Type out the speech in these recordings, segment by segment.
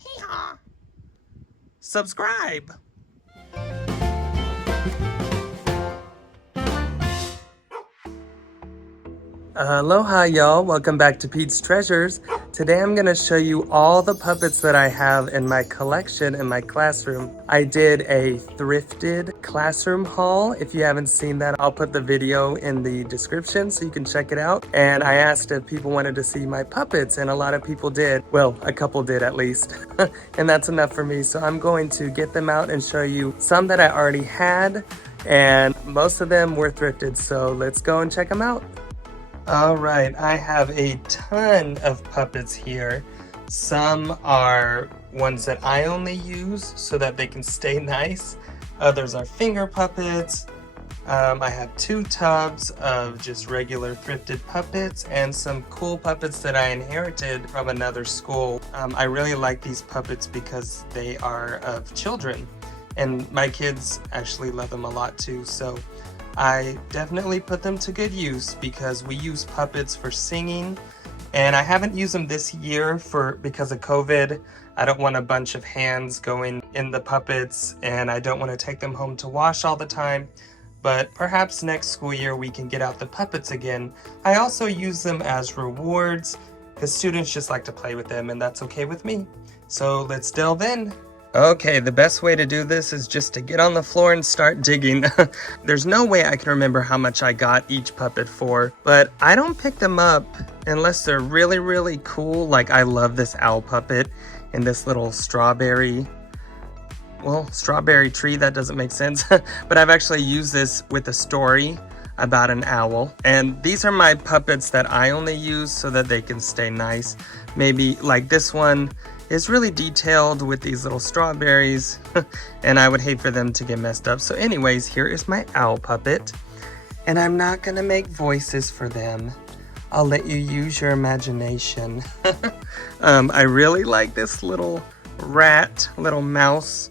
Hee-haw. Subscribe. Aloha y'all, welcome back to Pete's Treasures. Today I'm going to show you all the puppets that I have in my collection in my classroom. I did a thrifted classroom haul. If you haven't seen that, I'll put the video in the description so you can check it out. And I asked if people wanted to see my puppets, and a lot of people did. Well, a couple did at least. And that's enough for me. So I'm going to get them out and show you some that I already had, and most of them were thrifted. So let's go and check them out. All right, I have a ton of puppets here. Some are ones that I only use so that they can stay nice. Others are finger puppets. I have 2 tubs of just regular thrifted puppets and some cool puppets that I inherited from another school. I really like these puppets because they are of children, and my kids actually love them a lot too. So I definitely put them to good use because we use puppets for singing, and I haven't used them this year because of COVID. I don't want a bunch of hands going in the puppets, and I don't want to take them home to wash all the time. But perhaps next school year we can get out the puppets again. I also use them as rewards because students just like to play with them, and that's okay with me. So let's delve in. Okay, the best way to do this is just to get on the floor and start digging. There's no way I can remember how much I got each puppet for, but I don't pick them up unless they're really, really cool. Like, I love this owl puppet and this little strawberry tree. That doesn't make sense. But I've actually used this with a story about an owl. And these are my puppets that I only use so that they can stay nice. Maybe like this one is really detailed with these little strawberries, and I would hate for them to get messed up. So anyways, here is my owl puppet, and I'm not gonna make voices for them. I'll let you use your imagination. I really like this little rat, little mouse.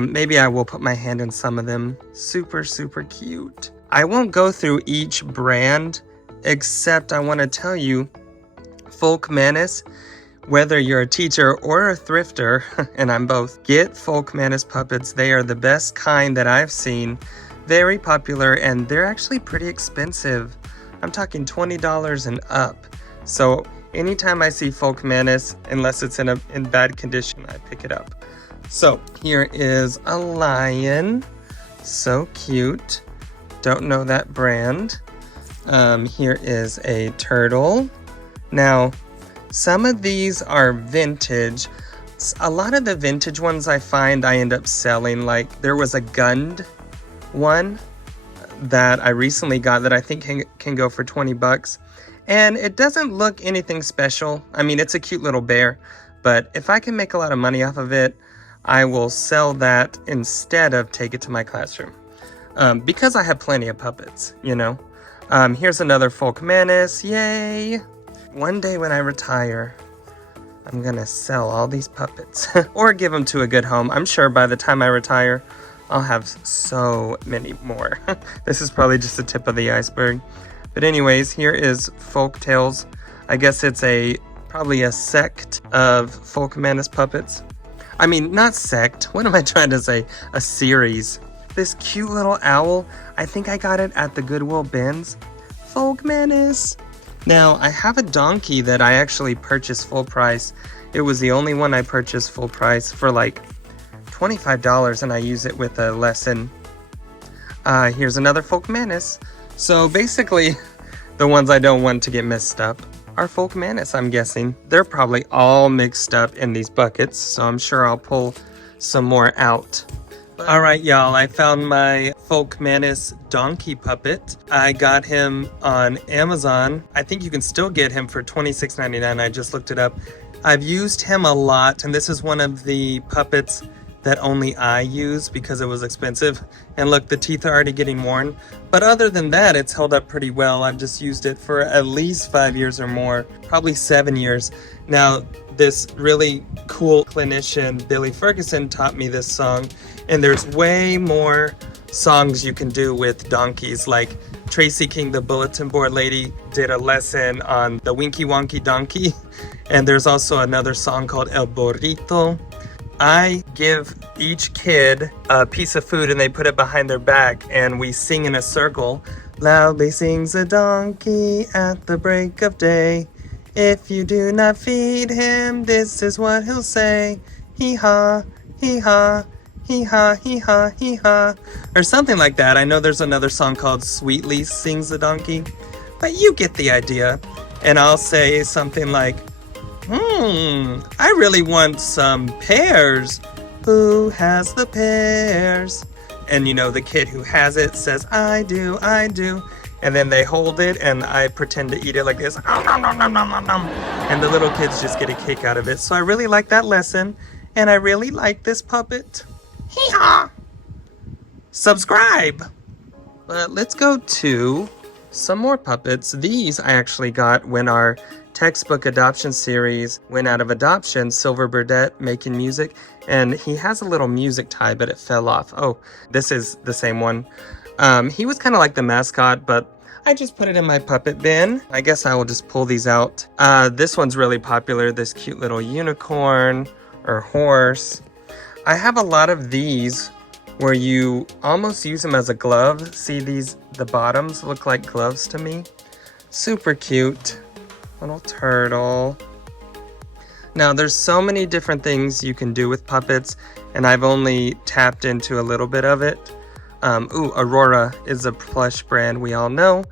Maybe I will put my hand in some of them. Super, super cute. I won't go through each brand, except I wanna tell you, Folkmanis, whether you're a teacher or a thrifter, and I'm both, get Folkmanis puppets. They are the best kind that I've seen. Very popular, and they're actually pretty expensive. I'm talking $20 and up. So anytime I see Folkmanis, unless it's in bad condition, I pick it up. So here is a lion. So cute. Don't know that brand. Here is a turtle. Now, some of these are vintage. A lot of the vintage ones I find I end up selling. Like, there was a Gund one that I recently got that I think can go for 20 bucks. And it doesn't look anything special. I mean, it's a cute little bear, but if I can make a lot of money off of it, I will sell that instead of take it to my classroom. Because I have plenty of puppets, you know. Here's another Folkmanis, yay! One day when I retire, I'm gonna sell all these puppets or give them to a good home. I'm sure by the time I retire, I'll have so many more. This is probably just the tip of the iceberg. But anyways, here is Folktales. I guess it's probably a sect of Folkmanis puppets. I mean, not sect. What am I trying to say? A series. This cute little owl, I think I got it at the Goodwill bins. Folkmanis. Now, I have a donkey that I actually purchased full price. It was the only one I purchased full price for like $25, and I use it with a lesson. Here's another Folkmanis. So basically, the ones I don't want to get messed up are Folkmanis, I'm guessing. They're probably all mixed up in these buckets, so I'm sure I'll pull some more out. All right, y'all, I found my Folkmanis donkey puppet. I got him on Amazon. I think you can still get him for $26.99. I just looked it up. I've used him a lot, and this is one of the puppets that only I use because it was expensive. And look, the teeth are already getting worn. But other than that, it's held up pretty well. I've just used it for at least 5 years or more, probably 7 years. Now, this really cool clinician, Billy Ferguson, taught me this song. And there's way more songs you can do with donkeys. Like, Tracy King, the bulletin board lady, did a lesson on the Winky Wonky Donkey. And there's also another song called El Burrito. I give each kid a piece of food and they put it behind their back and we sing in a circle. Loudly sings a donkey at the break of day. If you do not feed him, this is what he'll say. Hee-haw, hee-haw, hee-haw, hee-haw, hee-haw. Or something like that. I know there's another song called Sweetly Sings the Donkey. But you get the idea. And I'll say something like, I really want some pears. Who has the pears? And you know, the kid who has it says, I do, I do. And then they hold it and I pretend to eat it like this. And the little kids just get a kick out of it. So I really like that lesson. And I really like this puppet. Hee-haw! Subscribe! But let's go to some more puppets. These I actually got when our textbook adoption series went out of adoption. Silver Burdette making music, and he has a little music tie, but it fell off. Oh, this is the same one. He was kind of like the Mascot, but I just put it in my puppet bin. I guess I will just pull these out. This one's really popular, this cute little unicorn or horse. I have a lot of these where you almost use them as a glove. See these, the bottoms look like gloves to me. Super cute. Little turtle. Now there's so many different things you can do with puppets, and I've only tapped into a little bit of it. Aurora is a plush brand we all know,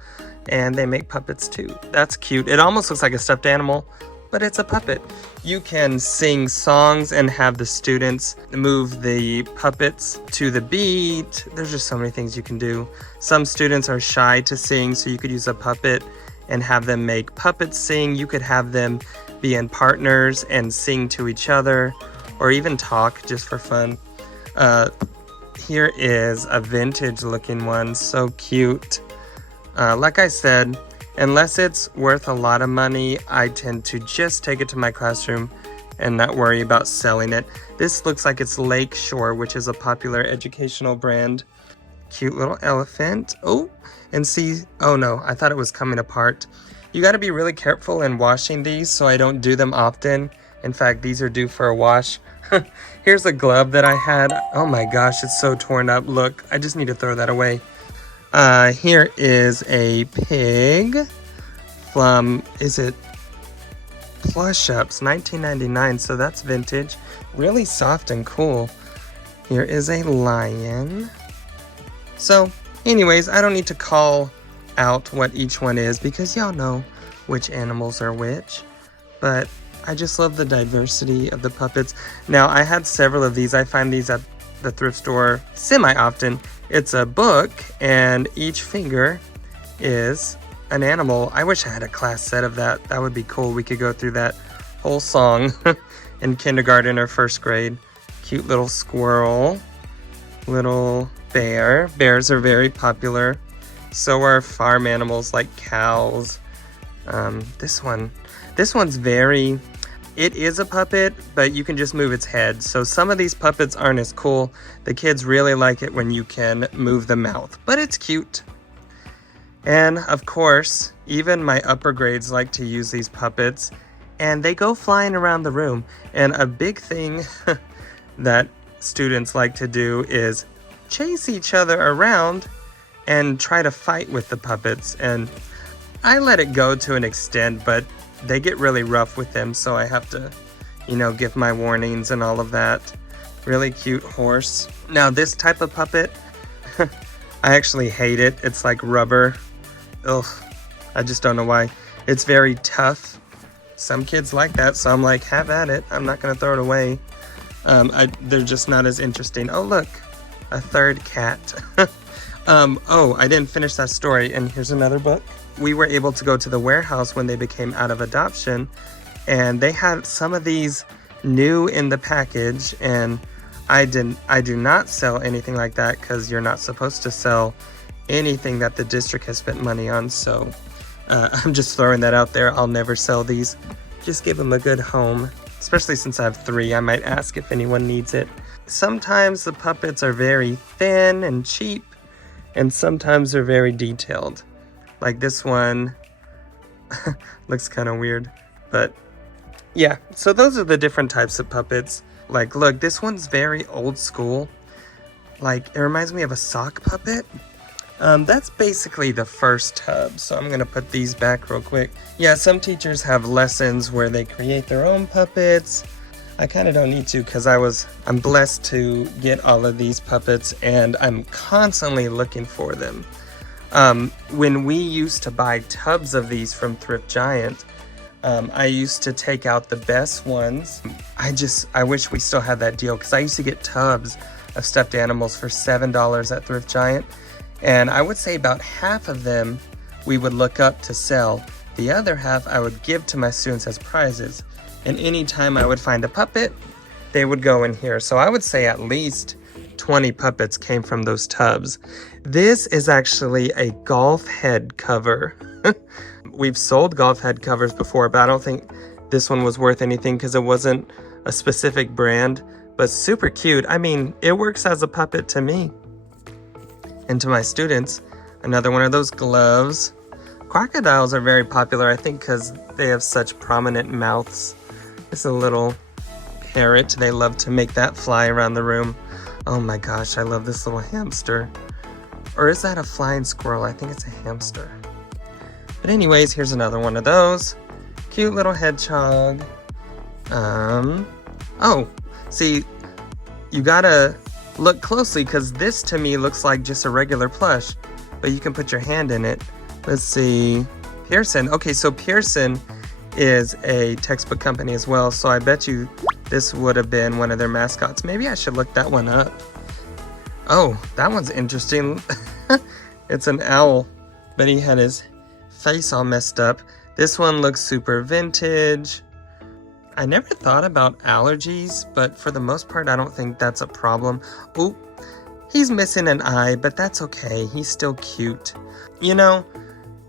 and they make puppets too. That's cute. It almost looks like a stuffed animal, but it's a puppet. You can sing songs and have the students move the puppets to the beat. There's just so many things you can do. Some students are shy to sing, so you could use a puppet and have them make puppets sing. You could have them be in partners and sing to each other, or even talk just for fun. Here is a vintage looking one, so cute. Like I said, unless it's worth a lot of money, I tend to just take it to my classroom and not worry about selling it. This looks like it's Lakeshore, which is a popular educational brand. Cute little elephant. Oh, and see, oh no, I thought it was coming apart. You got to be really careful in washing these, so I don't do them often. In fact, these are due for a wash. Here's a glove that I had. Oh my gosh, it's so torn up. Look, I just need to throw that away. Here is a pig from, is it Plush Ups, 1999, so that's vintage. Really soft and cool. Here is a lion. So, anyways, I don't need to call out what each one is because y'all know which animals are which. But I just love the diversity of the puppets. Now, I had several of these. I find these at the thrift store semi-often. It's a book, and each finger is an animal. I wish I had a class set of that. That would be cool. We could go through that whole song in kindergarten or first grade. Cute little squirrel. Little bear. Bears are very popular. So are farm animals like cows. This one's very, it is a puppet, but you can just move its head. So some of these puppets aren't as cool. The kids really like it when you can move the mouth, but it's cute. And of course, even my upper grades like to use these puppets, and they go flying around the room. And a big thing that students like to do is chase each other around and try to fight with the puppets. And I let it go to an extent, but they get really rough with them, so I have to, you know, give my warnings and all of that. Really cute horse. Now this type of puppet, I actually hate it. It's like rubber. Ugh, I just don't know why. It's very tough. Some kids like that, so I'm like, have at it. I'm not gonna throw it away. They're just not as interesting. Oh look, a third cat. Oh, I didn't finish that story, and here's another book. We were able to go to the warehouse when they became out of adoption, and they had some of these new in the package, and I do not sell anything like that because you're not supposed to sell anything that the district has spent money on. So I'm just throwing that out there. I'll never sell these. Just give them a good home, especially since I have 3. I might ask if anyone needs it. Sometimes the puppets are very thin and cheap, and sometimes they're very detailed. Like this one looks kind of weird, but yeah. So those are the different types of puppets. Like, look, this one's very old school. Like, it reminds me of a sock puppet. That's basically the first tub, so I'm gonna put these back real quick. Yeah, some teachers have lessons where they create their own puppets. I kind of don't need to because I'm blessed to get all of these puppets, and I'm constantly looking for them. When we used to buy tubs of these from Thrift Giant, I used to take out the best ones. I wish we still had that deal because I used to get tubs of stuffed animals for $7 at Thrift Giant. And I would say about half of them we would look up to sell. The other half I would give to my students as prizes. And anytime I would find a puppet, they would go in here. So I would say at least 20 puppets came from those tubs. This is actually a golf head cover. We've sold golf head covers before, but I don't think this one was worth anything because it wasn't a specific brand, but super cute. I mean, it works as a puppet to me. And to my students, another one of those gloves. Crocodiles are very popular, I think, because they have such prominent mouths. It's a little parrot. They love to make that fly around the room. Oh my gosh, I love this little hamster. Or is that a flying squirrel? I think it's a hamster. But anyways, here's another one of those. Cute little hedgehog. Oh, see, you gotta look closely because this to me looks like just a regular plush, but you can put your hand in it. Let's see, Pearson. Okay, so Pearson is a textbook company as well, so I bet you this would have been one of their mascots. Maybe I should look that one up. Oh, that one's interesting. It's an owl, but he had his face all messed up. This one looks super vintage. I never thought about allergies, but for the most part, I don't think that's a problem. Oh, he's missing an eye, but that's okay. He's still cute. You know,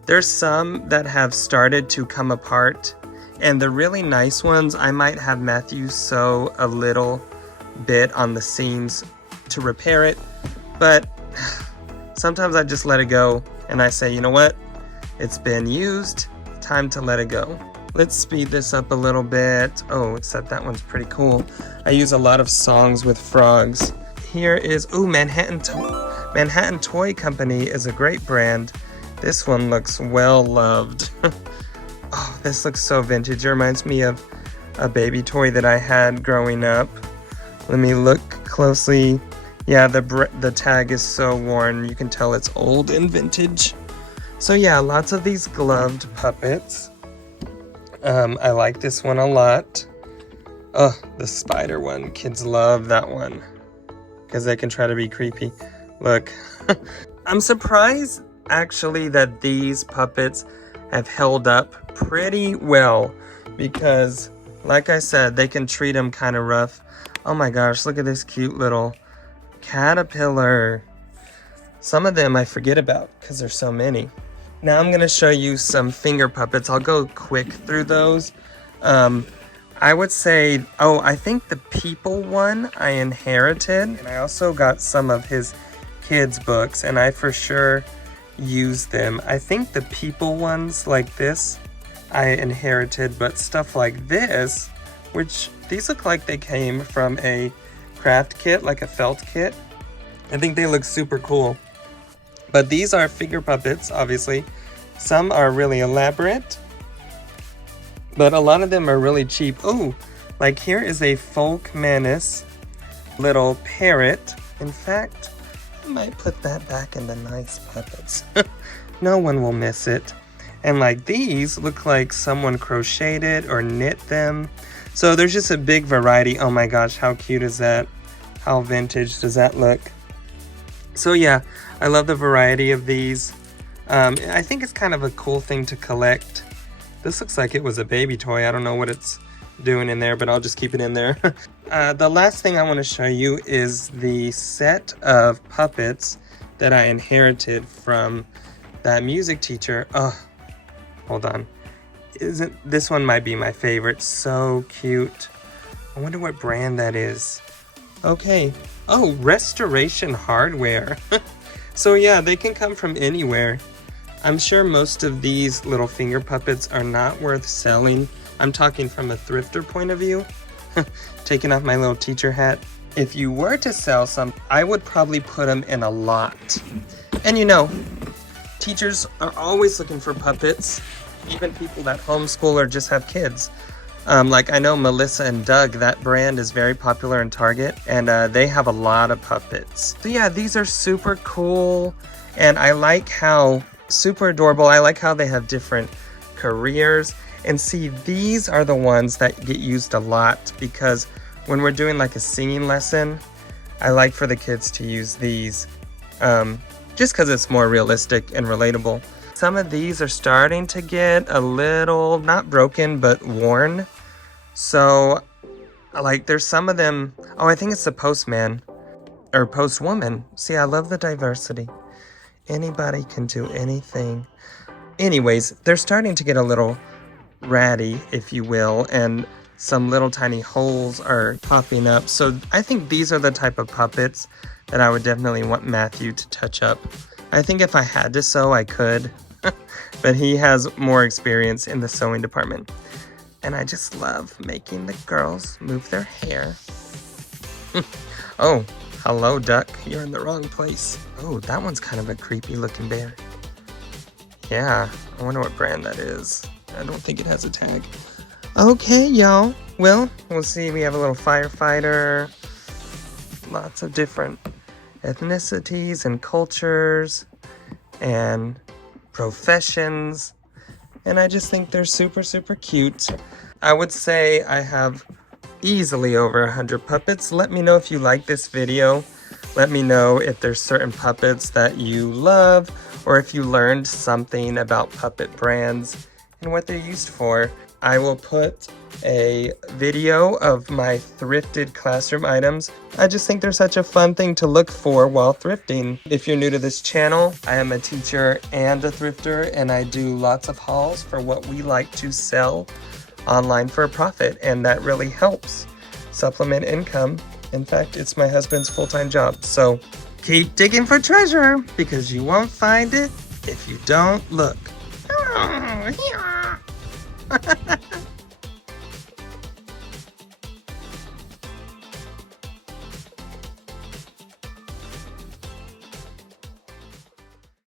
there's some that have started to come apart, and the really nice ones, I might have Matthew sew a little bit on the seams to repair it, but sometimes I just let it go, and I say, you know what? It's been used. Time to let it go. Let's speed this up a little bit. Oh, except that one's pretty cool. I use a lot of songs with frogs. Here is, ooh, Manhattan Toy Company is a great brand. This one looks well loved. Oh, this looks so vintage. It reminds me of a baby toy that I had growing up. Let me look closely. Yeah, the tag is so worn. You can tell it's old and vintage. So yeah, lots of these gloved puppets. I like this one a lot. Oh, the spider one. Kids love that one because they can try to be creepy. Look, I'm surprised actually that these puppets have held up pretty well because, like I said, they can treat them kind of rough. Oh my gosh, look at this cute little caterpillar. Some of them I forget about because there's so many. Now I'm going to show you some finger puppets. I'll go quick through those. I would say, oh, I think the People one I inherited. And I also got some of his kids' books, and I for sure used them. I think the People ones like this I inherited, but stuff like this, which these look like they came from a craft kit, like a felt kit. I think they look super cool. But these are finger puppets, obviously. Some are really elaborate, but a lot of them are really cheap. Oh, like here is a Folkmanis little parrot. In fact, I might put that back in the nice puppets. No one will miss it. And like these look like someone crocheted or knit them. So there's just a big variety. Oh my gosh, how cute is that? How vintage does that look? So yeah, I love the variety of these. I think it's kind of a cool thing to collect. This looks like it was a baby toy. I don't know what it's doing in there, but I'll just keep it in there. The last thing I want to show you is the set of puppets that I inherited from that music teacher. Oh, hold on. This one might be my favorite. So cute. I wonder what brand that is. Okay. Oh, Restoration Hardware. So yeah, they can come from anywhere. I'm sure most of these little finger puppets are not worth selling. I'm talking from a thrifter point of view. Taking off my little teacher hat. If you were to sell some, I would probably put them in a lot. And you know, teachers are always looking for puppets. Even people that homeschool or just have kids. Like I know Melissa and Doug, that brand is very popular in Target, and they have a lot of puppets. So yeah, these are super cool, and I like how, super adorable, I like how they have different careers. And see, these are the ones that get used a lot, because when we're doing like a singing lesson, I like for the kids to use these, just because it's more realistic and relatable. Some of these are starting to get a little, not broken, but worn. So, like, there's some of them, oh, I think it's the postman, or postwoman. See, I love the diversity. Anybody can do anything. Anyways, they're starting to get a little ratty, if you will, and some little tiny holes are popping up. So I think these are the type of puppets that I would definitely want Matthew to touch up. I think if I had to sew, I could, but he has more experience in the sewing department. And I just love making the girls move their hair. Oh, hello, duck. You're in the wrong place. Oh, that one's kind of a creepy looking bear. Yeah, I wonder what brand that is. I don't think it has a tag. Okay, y'all. Well, we'll see. We have a little firefighter. Lots of different ethnicities and cultures and professions. And I just think they're super, super cute. I would say I have easily over 100 puppets. Let me know if you like this video. Let me know if there's certain puppets that you love, or if you learned something about puppet brands and what they're used for. I will put a video of my thrifted classroom items. I just think they're such a fun thing to look for while thrifting. If you're new to this channel, I am a teacher and a thrifter, and I do lots of hauls for what we like to sell online for a profit, and that really helps supplement income. In fact, it's my husband's full-time job. So keep digging for treasure, because you won't find it if you don't look.